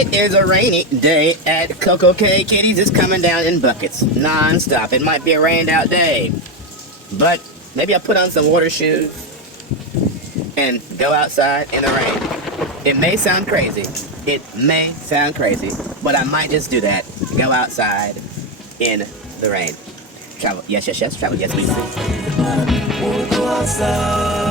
It is a rainy day at Coco Cay, kitties. It's coming down in buckets, non-stop. It might be a rained out day, but maybe I'll put on some water shoes and go outside in the rain. It may sound crazy. It may sound crazy, but I might just do that. Go outside in the rain. Travel, yes, travel, yes, we see.